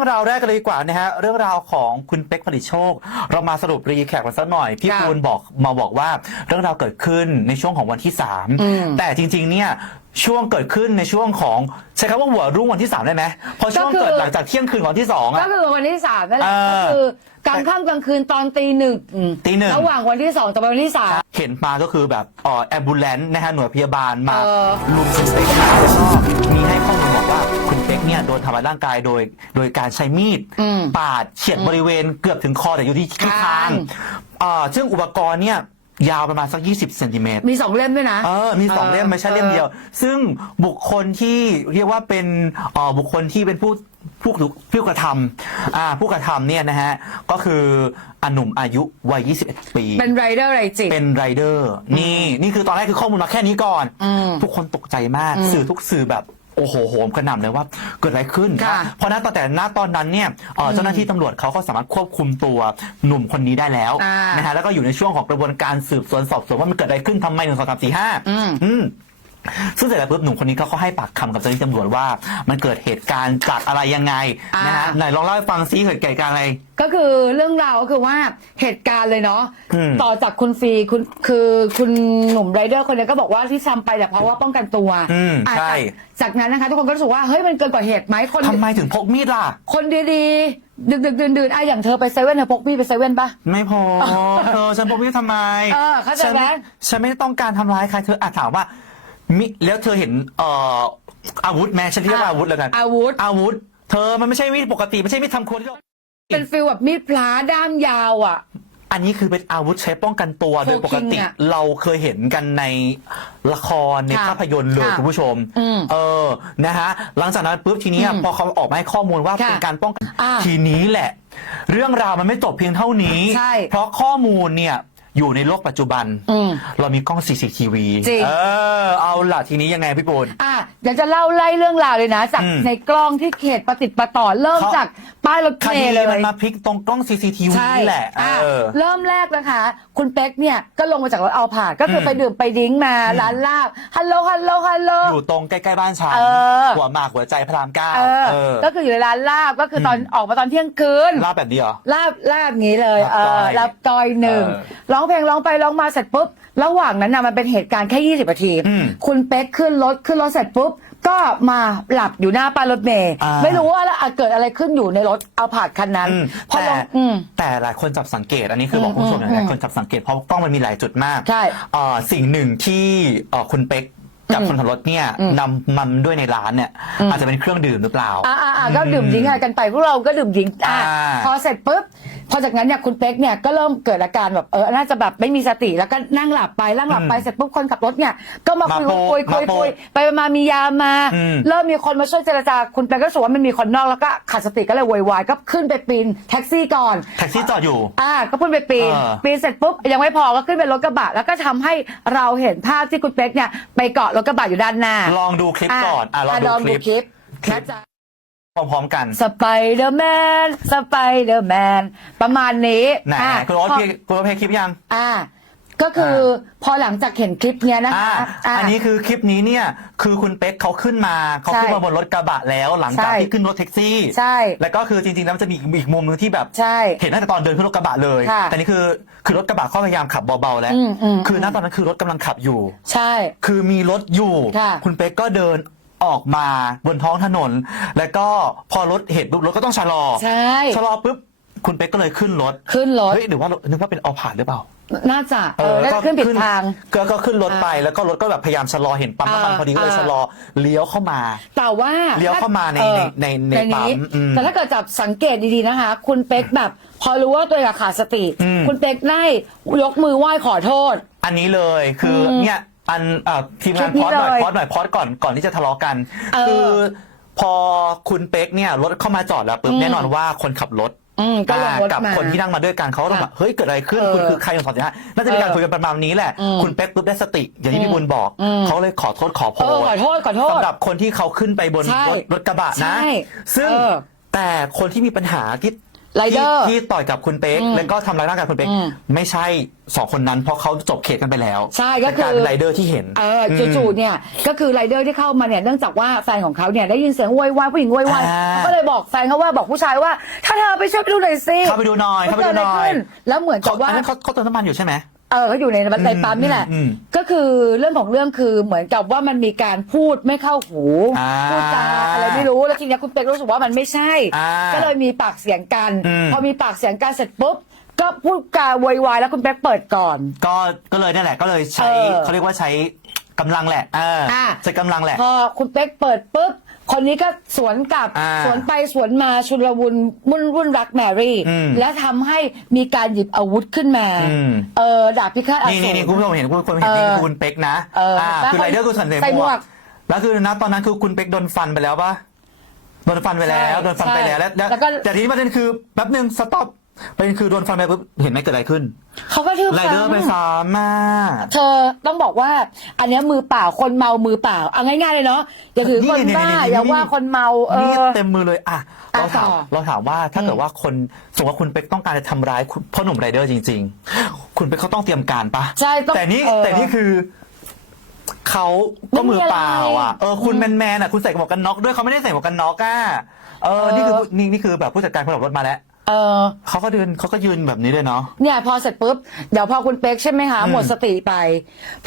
รื่องราวแรกกันเลยดีกว่านะฮะเรื่องราวของคุณเป็กผลิตโชค เรามาสรุปรีแคปกันสักหน่อย พี่ค่ะปูนบอกมาบอกว่าเรื่องราวเกิดขึ้นในช่วงของวันที่ อืม 3 แต่จริงๆเนี่ยช่วงเกิดขึ้นในช่วงของใช้คำว่าหัวรุ่งวันที่3ได้ไหมเพราะช่วงก็คือเกิดหลังจากเที่ยงคืนของวันที่2ก็อะคือวันที่สามนั่นแหละเออก็คือกลางค่ำกลางคืนตอนตีหนึ่งอืมตีหนึ่ง ระหว่างวันที่สองกับวันที่สาม เห็นมาก็คือแบบเอ่อแอมบูเลนนะฮะหน่วยพยาบาลมาเออ ลุมคุณเป็กมาแล้วก็มีให้ข้อมูลบอกว่าคุณเป็ กเนี่ยโดนทำร้ายร่างกายโดยโดยการใช้มีดอืม ปาดเฉียดบริเวณเกือบถึงคอแต่อยู่ที่ที่คาคางงเอ่อซึ่งอุปกรณ์เนี่ยยาวประมาณสัก 20เซนติเมตร มีสองเล่มด้วยนะ เออ มีสองเออเล่มไม่ใช่เล่มเดียว ซึ่งบุคคลที่เรียกว่าเป็นเอ่อบุคคลที่เป็นผู้ผู้ถูกผู้กระทำอ่าผู้กระทำเนี่ยนะฮะ ก็คืออหนุ่มอายุวัย 21 ปี เป็นไรเดอร์ไรจิต เป็นไรเดอร์นี่นี่คือตอนแรกคือข้อมูลมาแค่นี้ก่อน อืมทุกคนตกใจมากอืมสื่อทุกสื่อแบบ โอ้โหโหมกระหน่ำเลยว่าเกิดอะไรขึ้นค่ะเพราะณตอนแต่ณตอนนั้นเนี่ยเอ่ออเจ้าหน้าที่ตำรวจเขาก็สามารถควบคุมตัวหนุ่มคนนี้ได้แล้วอ่าน นะฮะแล้วก็อยู่ในช่วงของกระบวนการสืบสวนสอบสวนว่ามันเกิดอะไรขึ้นทำไมหนึ่งสองสามสี่ห้าอืมอืม ซึ่งเสร็จแล้วปุ๊บหนุ่มคนนี้เขาก็ให้ปากคำกับเจ้าหน้าที่ตำรวจว่า มันเกิดเหตุการณ์จากอะไรยังไงนะฮะอ่าไหนลองเล่าให้ฟังซิเกิดเหตุการณ์อะไร ก็คือเรื่องราวก็คือว่าเหตุการณ์เลยเนาะอืมต่อจากคุณฟรีคุณคือคุณหนุ่มไรเดอร์คนนี้ก็บอกว่าที่ทำไปแต่เพราะว่าป้องกันตัวอืมอะใช่ จากจากนั้นนะคะทุกคนก็รู้สึกว่าเฮ้ยมันเกินกว่าเหตุไหมคนทำไมถึงพกมีดล่ะ คนดีๆ ดึกดึกดื่นดื่นๆอะอย่างเธอไปเซเว่นเธอพกมีดไปเซเว่นปะ ไม่พอเธอฉันพกมีดทำไมเออเข้าใจฉันไม่ไหม ฉันไม่ได้ต้องการทำร้ายใครเธออาจถามว่า มิแล้วเธอเห็นเอ่ออาวุธแม้ฉันเรียกว่าอาวุธแล้วกัน อาวุธ อาวุธ เธอมันไม่ใช่มีดปกติไม่ใช่มีดทำครัวที่เราเป็นฟิลแบบมีดพลาด้ามยาวอะ อันนี้คือเป็นอาวุธใช้ป้องกันตัวโฟโดยปกติคิงอะเราเคยเห็นกันในละครในค่ะภาพยนตร์เลยค่ะคุณผู้ชม อืมเออนะฮะหลังจากนั้นปุ๊บทีเนี้ยอืมพอเขาออกมาให้ข้อมูลว่าค่ะเป็นการป้องกันอ่าทีนี้แหละ เรื่องราวมันไม่จบเพียงเท่านี้ ใช่เพราะข้อมูลเนี่ย อยู่ในโลกปัจจุบัน อืม เรามีกล้อง CCTV จริง เออ เอาล่ะทีนี้ยังไงพี่ปูน อะเดี๋ยวจะเล่าไล่เรื่องราวเลยนะ จากอืม ในกล้องที่เขตประติดประต่อเริ่มเขาจากป้ายรถคเมดีล์เลยมันมาพลิกตรงกล้อง CCTV ใช่นี่แหละอะเออเริ่มแรกนะคะ คุณเป๊กเนี่ยก็ลงมาจากรถเอาผาดก็คืออมไปดื่มไปดิ้งมาร้านลาบฮัลโหลฮัลโหลฮัลโหล อยู่ตรงใกล้ๆบ้านฉันเออ หัวหมากหัวใจพระรามเก้าเออ เออ ก็คืออยู่ในร้านลาบก็คือตอนอืม ออกมาตอนเที่ยงคืน ลาบแบบนี้เหรอ ลาบลาบงี้เลยลาบเอก้อยอลาบก้อยหนึ่งเออร้องเพลงร้องไปร้องมาเสร็จปุ๊บ ระหว่างนั้นนะมันเป็นเหตุการณ์แค่ 20นาที อืมคุณเป๊กขึ้นรถขึ้นรถเสร็จปุ๊บ ก็มาหลับอยู่หน้าป้ายรถเมย์อ่า ไม่รู้ว่าแล้วอะเกิดอะไรขึ้นอยู่ในรถเอาผาดคันนั้นอืมพอแต่ลงอืม แต่หลายคนจับสังเกต อันนี้คือบอกอืมคุณผู้ชมอืมหลายคนจับสังเกตเพราะกล้องมันมีหลายจุดมากใช่เอ่อสิ่งหนึ่งที่เอ่อคุณเป๊กกับอืมคนขับรถเนี่ยอืมนำมันด้วยในร้านเนี่ย อืม อาจจะเป็นเครื่องดื่มหรือเปล่า อ่าอ่าก็ดื่มหญิงอะไรกันไปพวกเราก็ดื่มหญิงอะอ่า พอเสร็จปุ๊บ พอจากนั้นเนี่ยคุณเป๊กเนี่ยก็เริ่มเกิดอาการแบบเออน่าจะแบบไม่มีสติแล้วก็นั่งหลับไปนั่งหลับไปเสร็จปุ๊บคนขับรถเนี่ยก็มาคุยมาโปะคุยคุยมาโปะคุยไปมามียามา อืม เริ่มมีคนมาช่วยเจรจาคุณเป๊กก็รู้สึกว่ามันมีคนนอกแล้วก็ขาดสติก็เลยโวยวายก็ขึ้นไปปีนแท็กซี่ก่อน แท็กซี่จอดอยู่ อ่าก็ขึ้นไปปีนเออปีนเสร็จปุ๊บยังไม่พอก็ขึ้นไปรถกระบะแล้วก็ทำให้เราเห็นภาพที่คุณเป๊กเนี่ยไปเกาะรถกระบะอยู่ด้านหน้าลองดูคลิปก่อนอะลองะดูคลิปคลิปคลิป นะจ๊ะ พร้อมๆกัน สไปเดอร์แมนสไปเดอร์แมนประมาณนี้ไหนอะๆคุณโอ๊ตพอพี่คุณโอ๊ตเพลงคลิปยัง อ่า ก็คืออพอหลังจากเห็นคลิปเนี้ยนะอ่าคะ อ่าอันนี้คือคลิปนี้เนี่ยคือคุณเป๊กเขาขึ้นมาเขาใช่ขึ้นมาบนรถกระบะแล้ว หลังจากใช่ ที่ขึ้นรถแท็กซี่ ใช่ แล้วก็คือจริงๆแล้วมันจะมีอีกมุมหนึงที่แบบใช่เห็นตั้งแต่ตอนเดินขึ้นรถกระบะเลย ค่ะแต่นี่คือคือรถกระบะเขาพยายามขับเบาๆแล้ว อืมอืม คือณตอนนั้นคือรถกำลังขับอยู่ ใช่ คือมีรถอยู่ ค่ะ คุณเป๊กก็เดิน ออกมาบนท้องถนน แล้วก็พอรถเห็นปุ๊บรถก็ต้องชะลอใช่ ชะลอปุ๊บคุณเป๊กก็เลยขึ้นรถขึ้นรถ เฮ้ยหรือว่านึกว่าเป็นเอาผ่านหรือเปล่า น่าจะเออน่าจะขึ้นผิดทาง ก็ก็ขึ้นรถไปแล้วก็รถก็แบบพยายามชะลอเห็นปั๊มน้ำมันอ่าพอดีก็เลยอ่า ชะลอเลี้ยวเข้ามา แต่ว่าเลี้ยวเข้ามาในออในในในปั๊มอืมแต่ถ้าเกิดจับสังเกตดีๆนะคะ คุณเป๊กแบบ พอรู้ว่าตัวเองอะขาดสติ อืม คุณเป๊กได้ยกมือไหว้ขอโทษ อันนี้เลยคืออมเนี่ย อันเอ่อทีมงานคลิพปอนี้ดหน่อยเลยพอดหน่อยพอดก่อนก่อนที่จะทะเลาะกันเออคือพอคุณเป๊กเนี่ยรถเข้ามาจอดแล้วปุ๊บอืมแน่นอนว่าคนขับรถอืมก็ลงรถกับมาคนที่นั่งมาด้วยกันเขาก็ต้องค่ะแบบเฮ้ยเกิดอะไรขึ้นเออคุณคือใครของสองสี่ห้าน่าจะมีการเออคุยกันประมาณนี้แหละอืมคุณเป๊กปุ๊บได้สติ อย่างที่พี่บุญบอกอืมเขาเลยขอโทษขอโพเออขอโทษขอโทษสำหรับคนที่เขาขึ้นไปบนใช่รถรถกระบะนะใช่ซึ่งเออแต่คนที่มีปัญหาที่ ไรเดอร์ที่ที่ต่อยกับคุณเป๊กอืมแล้วก็ทำร้ายร่างกายคุณเป๊กอืม ไม่ใช่สองคนนั้นเพราะเขาจบเขตกันไปแล้วใช่ก็คือแต่ารเป็นไรเดอร์ที่เห็น เออจู่ๆเนี่ยก็คือไรเดอร์ที่เข้ามาเนี่ยเนื่องจากว่าแฟนของเขาเนี่ยได้ยินเสียงโวยวายผู้หญิงโวยวายอ่า เขาก็เลยบอกแฟนเขาว่าบอกผู้ชายว่า ถ้าเธอไปช่วยไปดูหน่อยสิเข้าไปดูหน่อยเข้าไปดูหน่อยกิะรขึ้แล้วเหมือนเขากับว่า อันนั้นเขาเขาเติมน้ำมันอยู่ใช่ไหม เออเขาอยู่ในในปั๊มนี่แหละ อืมอืมก็คือเรื่องของเรื่องคือเหมือนกับว่ามันมีการพูดไม่เข้าหูอ่าพูดจาอะไรไม่รู้แล้วทีเนี้ยคุณเป็กรู้สึกว่ามันไม่ใช่ อ่าก็เลยมีปากเสียงกัน อืม พอมีปากเสียงกันเสร็จปุ๊บก็พูดจาโวยวายแล้วคุณเป็กเปิดก่อน ก็ก็เลยนั่นแหละก็เลยใช้เออเขาเรียกว่าใช้กำลังแหละเอออ่าใช้กำลังแหละ พอคุณเป๊กเปิดปุ๊บ คนนี้ก็สวนกลับอ่าสวนไปสวนมาชุลมุนวุ่นวุ่นรักแมรี่ อืมและทำให้มีการหยิบอาวุธขึ้นมาอืม เออดาบพิฆาตอนี่สูนี่ร นี่คุณผู้ชมเห็นคุณคนเห็นนี่เออคือคุณเป๊กนะเอออ่คือไรเดอร์คือสันเสใส่หมวกแล้วคือนะตอนนั้นคือคุณเป๊กโดนฟันไปแล้วปะโดนฟันไปแล้วใช่โดนฟันไปแล้วแล้วแล้วก็ แต่ทีนี้ประเด็นคือแป๊บหนึ่งสต็อป ประเด็นคือโดนฟันไปปุ๊บเห็นไหมเกิดอะไรขึ้นเขาก็ทืบไรเดอร์ไปซ้ำซ้ำมาเธอต้องบอกว่า อันเนี้ยมือเปล่าคนเมามือเปล่าเอาง่ายๆเลยเนาะอย่าถือคนบ้าอย่าว่าคนเมาเอนี่อเต็มมือเลยอะอะเราถามต่อเราถามว่าถ้าอืมเกิดว่าคนสมมติว่าคุณเป๊กต้องการจะทำร้ายคุณพ่อหนุ่มไรเดอร์จริง ๆ คุณเป๊กเขาต้องเตรียมการปะใช่ต้องแต่นี่เออแต่นี่คือเขาก็มือเปล่าอะไม่มีอะไรเออคุณแมนแมนๆอะคุณใส่หมวกกันน็อกด้วยเขาไม่ได้ใส่หมวกกันน็อกอะ เออ นี่คือนี่นี่คือแบบผู้จัดการคนขับรถมาแล้ว เออ เขาก็เดินเขาก็ยืนแบบนี้เลยเนาะ เนี่ยพอเสร็จปุ๊บเดี๋ยวพอคุณเป๊กใช่ไหมคะอืมหมดสติไป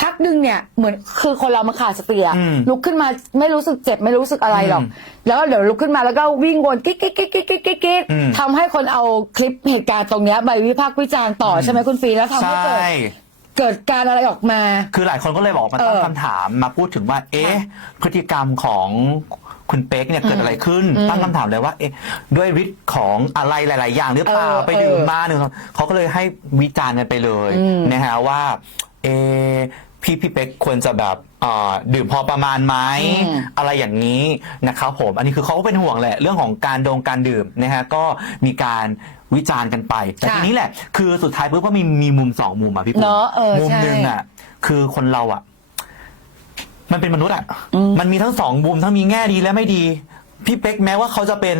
พักหนึงเนี่ยเหมือนคือคนเรามาขาดสติอะอืมลุกขึ้นมาไม่รู้สึกเจ็บไม่รู้สึกอะไรหรอก อืมแล้วก็เดี๋ยวลุกขึ้นมาแล้วก็วิ่งวนกิ๊กกิ๊กกิ๊กกิ๊กกิ๊กกิ๊กกิ๊กอืมทำให้คนเอาคลิปเหตุการณ์ตรงเนี้ยไปวิพากษ์วิจารณ์ต่ออใช่ไหมคุณฟีแล้วทำใชให้เกิด่ เกิดการอะไรออกมา คือหลายคนก็เลยบอกมาตั้งเออคำถามมาพูดถึงว่า เอ๊ะ พฤติกรรมของคุณเป๊กเนี่ยเกิดอะไรขึ้นอืมตั้งคำถามเลยว่า เอ๊ะ ด้วยฤทธิ์ของอะไรหลาย ๆ อย่างหรือเปล่า เออไปดื่มเออมาหนึ่งเขาก็เลยให้วิจารณ์กันไปเลยอืมนะฮะว่า เอะพี่พี่เป๊กควรจะแบบเอ่อดื่มพอประมาณไหมอืม อะไรอย่างนี้นะครับผม อันนี้คือเขาก็เป็นห่วงแหละเรื่องของการดองการดื่มนะฮะก็มีการ วิจารณ์กันไป แต่ค่ะทีนี้แหละ คือสุดท้ายปุ๊บก็มีมีมุมสองมุมอะพี่ปุ๊เนอะเออมุมใช่ หนึ่งอะ คือคนเราอะ มันเป็นมนุษย์อะอืมมันมีทั้งสองมุมทั้งมีแง่ดีและไม่ดี พี่เป๊กแม้ว่าเขาจะเป็น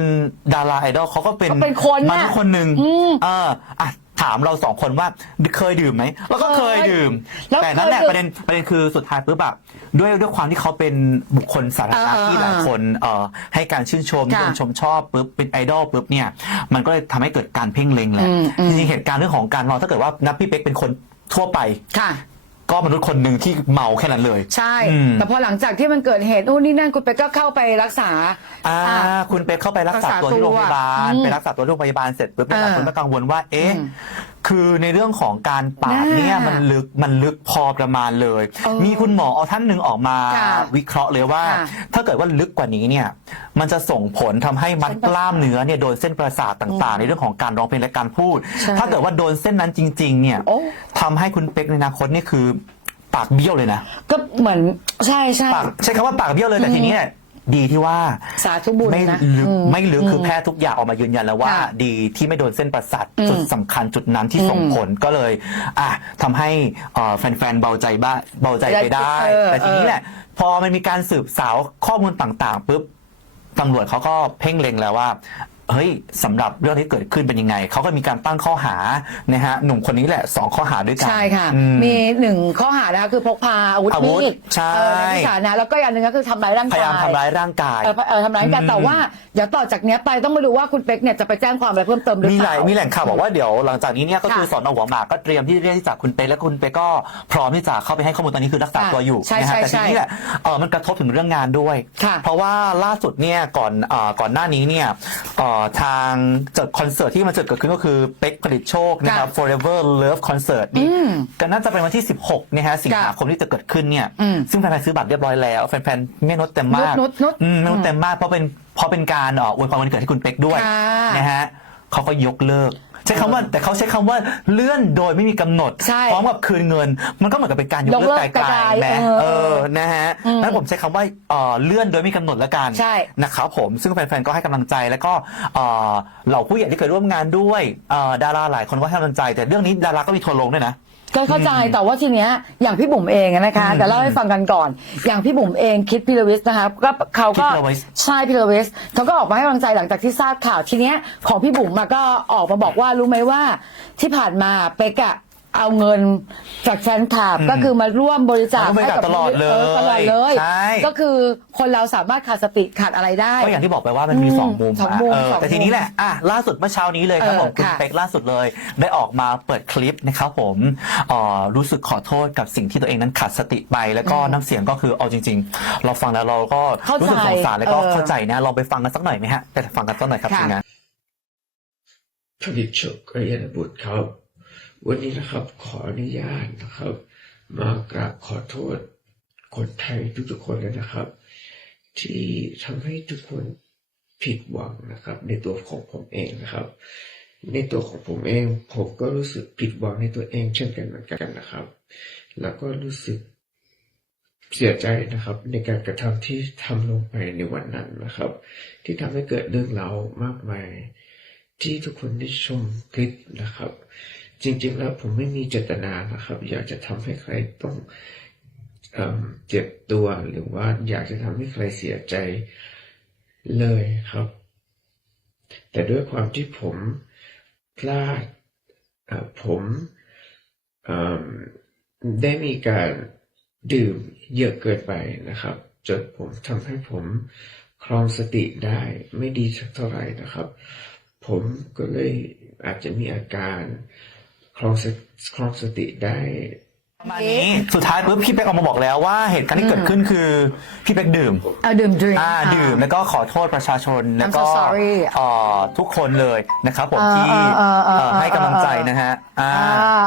ดาราไอดอลเขาก็เป็นเขาเป็นคนมน่ะนุษย์คนหนึ่งอืม เอออะ ถามเราสองคนว่าเคยดื่มไหมเราก็เคยดื่มแล้วแต่นั่นแหละเคยดื่มประเด็นประเด็นคือสุดท้ายปุ๊บแบบด้วยด้วยความที่เขาเป็นบุคคลสาธารณะอ่าที่หลายคนเอ่อให้การชื่นชมนิค่ะยมชมชอบปุ๊บเป็นไอดอลปุ๊บเนี่ยมันก็เลยทำให้เกิดการเพ่งเล็งแหละอืมอืม จริงๆเหตุการณ์เรื่องของการเมาถ้าเกิดว่านับพี่เป๊กเป็นคนทั่วไป ค่ะ ก็มนุษย์คนหนึ่งที่เมาแค่นั้นเลย ใช่ อืม แต่พอหลังจากที่มันเกิดเหตุนู่นนี่นั่นคุณเป๊กก็เข้าไปรักษา อ่าอะคุณเป๊กเข้าไปรักษารักษาตัวที่โรงพยาบาลตัวไปรักษาตัวที่โรงพยาบาลเสร็จปุ๊บหลายคนอ่าก็กังวลว่า เอ๊ะ อืมคือในเรื่องของการปาดเนี่ยน่ามัมันลึกมันลึกพอประมาณเลย เออมีคุณหมอเอาท่านหนึ่งออกมาค่ะวิเคราะห์เลยว่า ค่ะถ้าเกิดว่าลึกกว่านี้เนี่ย มันจะส่งผลทำให้มัดเส้นประสาทกล้ามเนื้อเนี่ยโดนเส้นประสาทต่าง ๆ ในเรื่องของการร้องเพลงและการพูด ใช่ถ้าเกิดว่าโดนเส้นนั้นจริง ๆ เนี่ยโอ้ ทำให้คุณเป๊กในอนาคตเนี่ยคือ ปากเบี้ยวเลยนะ ก็เหมือนใช่ใช่ ปากใช้คำว่าปากเบี้ยวเลยแต่ทีนี้เนี่ยดีที่ว่าสาธุบุญไม่นะลึกอืมไม่ลึกคือมแพทย์ทุกอย่างออกมายืนยันแล้วว่า ค่ะดีที่ไม่โดนเส้นประสาทอืมจุดสำคัญจุดนั้นที่ส่งอืมผลก็เลย อะทำให้เอ่อแฟนๆเบาใจบ้างเบาใจไปได้ เออแต่ทีนี้เออ แหละ พอมันมีการสืบสาวข้อมูลต่างๆปุ๊บตำรวจเขาก็เพ่งเล็งแล้วว่า เฮ้ยสำหรับเรื่องที่เกิดขึ้นเป็นยังไง เขาก็มีการตั้งข้อหานะฮะหนุ่มคนนี้แหละสองข้อหาด้วยกัน ใช่ค่ะ อืม มีหนึ่งข้อหานะคะคือพกพาอาวุธอาวุมีธดใช่ เออในที่สาธารณะแล้วก็อย่างหนึ่งก็คือทำร้ายร่างกายพยายามทำร้ายร่างกาย เออเออทำร้ายร่างกายอืม แต่ว่าเดี๋ยวต่อจากเนี้ยไปต้องมาดูว่าคุณเป๊กเนี่ยจะไปแจ้งความอะไรเพิ่มเติมหรือมีเปหลาล่ายมีแหล่งข่าวบอกว่าเดี๋ยวหลังจากนี้เนี่ยก็คือค่ะสอนอหัวหมากก็เตรียมที่เรียกที่จากคุณเป๊กและคุณเป๊กก็พร้อมที่จะเข้าไปให้ข้อมูลตอนนี้คือรักษาค่ะตัวอยู่ใช่นะฮะใช่แต่ทีใช่นี้แหละเออมันกระทบถึงเรื่องงานด้วย ค่ะ เพราะว่าล่าสุดเนี่ยก่อนเอ่อก่อนหน้านี้เนี่ยเอ่อทางจัดคอนเสิร์ตที่มันจะเกิดขึ้นก็คือเป๊กผลิตโชคนะครับ Forever Love Concert นี่อืมก็น่าจะเป็นวันที่ 16นะฮะสิงหาค่ะคมที่จะเกิดขึ้นเนี่ยอืมซึ่งแฟนๆซื้อบัตรเรียบร้อยแล้วแฟนๆไม่นดเต็มมากนุชนุชอืมไม่นอืดมเต็มมากเพราะเป็นเพราะเป็นการเอ่ออวยพรวันเกิดให้คุณเป๊กด้วยค่ะนะฮะเขาก็ยกเลิก ใช้คำว่าแต่เขาใช้คำว่าเลื่อนโดยไม่มีกำหนดใช่พร้อมกับคืนเงิน มันก็เหมือนกับเป็นการยกยกเลิเลิกกไกลไกลๆแหมเออเออนะฮะอืมนั้นผมใช้คำว่าเอ่อเลื่อนโดยไม่มีกำหนดแล้วกันใช่ นะครับผมซึ่งแฟนๆก็ให้กำลังใจแล้วก็เอ่อเหล่าผู้ใหญ่ที่เคยร่วมงานด้วยเอ่อดาราหลายคนก็ให้กำลังใจ แต่เรื่องนี้ดาราก็มีทัวร์ลงด้วยนะ ก็เข้าใจแต่ว่าทีเนี้ยอย่างพี่บุ๋มเองอะนะคะอืมแต่เล่าให้ฟังกันก่อน อย่างพี่บุ๋มเองคิดพิรวิสนะคะก็เขาก็คิดพิรวิส ใช่พิรวิสเขาก็ออกมาให้กำลังใจหลังจากที่ทราบข่าวทีเนี้ยของพี่บุ๋มอะก็ออกมาบอกว่ารู้ไหมว่าที่ผ่านมาเป๊กอะ เอาเงินจากแฟนคลับอืมก็คือมาร่วมบริจาคร่วมบริจาคตลอดเลยตลอดเลยใช่ก็คือคนเราสามารถขาดสติขาดอะไรได้ก็อย่างที่บอกไปว่ามันมีอืมสองมุมสองมุมะเออสองมุมแต่ทีนี้แหละอะล่าสุดเมื่อเช้านี้เลยครับเออผมคุณค่ะเป็กล่าสุดเลย ได้ออกมาเปิดคลิปนะครับผมเอ่อรู้สึกขอโทษกับสิ่งที่ตัวเองนั้นขาดสติไป แล้วก็น้ำเสียงก็คือเอาจริง ๆ เราฟังแล้วเราก็เข้าใจรู้สึกสงสารแล้วก็เออเข้าใจนะลองไปฟังกันสักหน่อยไหมฮะไปฟังกันสักหน่อยครับค่ะทีมงานผลิตโชคอริยนบุตรครับ วันนี้นะครับขออนุญาตนะครับ มากราบขอโทษคนไทยทุกๆคนเลยนะครับ ที่ทำให้ทุกคนผิดหวังนะครับ ในตัวของผมเองนะครับ ในตัวของผมเองผมก็รู้สึกผิดหวังในตัวเองเช่นกันเหมือนกันนะครับ แล้วก็รู้สึกเสียใจนะครับ ในการกระทำที่ทำลงไปในวันนั้นนะครับ ที่ทำให้เกิดเรื่องราวมากมาย ที่ทุกคนได้ชมคลิปนะครับ จริง ๆ แล้วผมไม่มีเจตนานะครับ อยากจะทำให้ใครต้องเอเจ็บตัวหรือว่าอยากจะทำให้ใครเสียใจเลยครับ แต่ด้วยความที่ผมพลาดผมได้มีการดื่มเยอะเกินไปนะครับ จนผมทำให้ผมครองสติได้ไม่ดีสักเท่าไหร่นะครับ ผมก็เลยอาจจะมีอาการ ครองสครองสติได้ ประมาณนี้สุดท้ายปุ๊บพี่เป็กออกมาบอกแล้วว่าเหตุการณ์ที่เกิดขึ้นคือพี่เป็กดื่ม เอาดื่มดื่ม อ่าดื่มแล้วก็ขอโทษประชาชนแล้วก็ so sorry เอ่อทุกคนเลยนะครับผมเออที่เออเออเออเอ่อให้กำลังใจนะฮะอ่า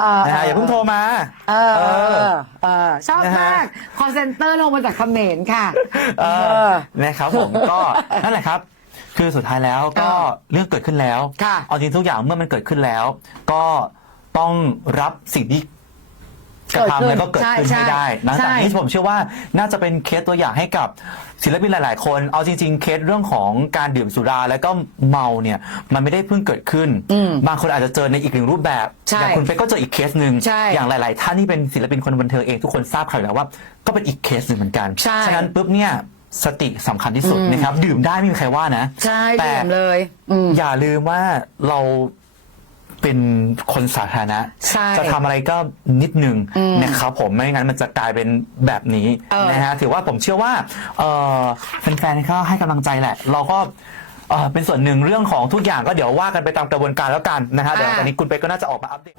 อ่านะฮะเอออย่าเพิ่งโทรมา เออเอเอออเออชอบนะฮะ มากคอนเซนเตอร์ลงมาจากเขมรค่ะ เอเอออนะครับผมก็ นั่นแหละครับ คือสุดท้ายแล้วก็เออเรื่องเกิดขึ้นแล้วค่ะ เอาจริงทุกอย่างเมื่อมันเกิดขึ้นแล้ว ก็ ต้องรับสิ่งที่กระทำแล้วก็เกิดขึ้นใช่ให้ได้หลังจากใช่นี้ผมเชื่อว่าน่าจะเป็นเคสตัวอย่างให้กับศิลปินหลาย ๆ คน เอาจริง ๆ เคสเรื่องของการดื่มสุราแล้วก็เมาเนี่ย มันไม่ได้เพิ่งเกิดขึ้นอืมบางคนอาจจะเจอในอีกหนึ่งรูปแบบใช่อย่างคุณเป๊กก็เจออีกเคสหนึ่งใช่อย่างหลาย ๆ ท่านที่เป็นศิลปินคนบันเทิงเองทุกคนทราบข่าวอยู่แล้วว่า ก็เป็นอีกเคสหนึ่งเหมือนกันใช่ฉะนั้นปุ๊บเนี่ยสติสำคัญที่สุดนะครับ ดื่มได้ไม่มีใครว่านะ ใช่แต่ดื่มเลยอืมอย่าลืมว่าเรา เป็นคนสาธารณะ ใช่จะทำอะไรก็นิดนึงอืมนะครับผมไม่งั้นมันจะกลายเป็นแบบนี้เออ นะฮะถือว่าผมเชื่อว่าเอ่อแฟนๆก็ให้กำลังใจแหละ เราก็เอ่อเป็นส่วนหนึ่งเรื่องของทุกอย่างก็เดี๋ยวว่ากันไปตามกระบวนการแล้วกันนะฮะเดี๋ยววันนี้คุณเป๊กก็น่าจะออกมาอัปเดต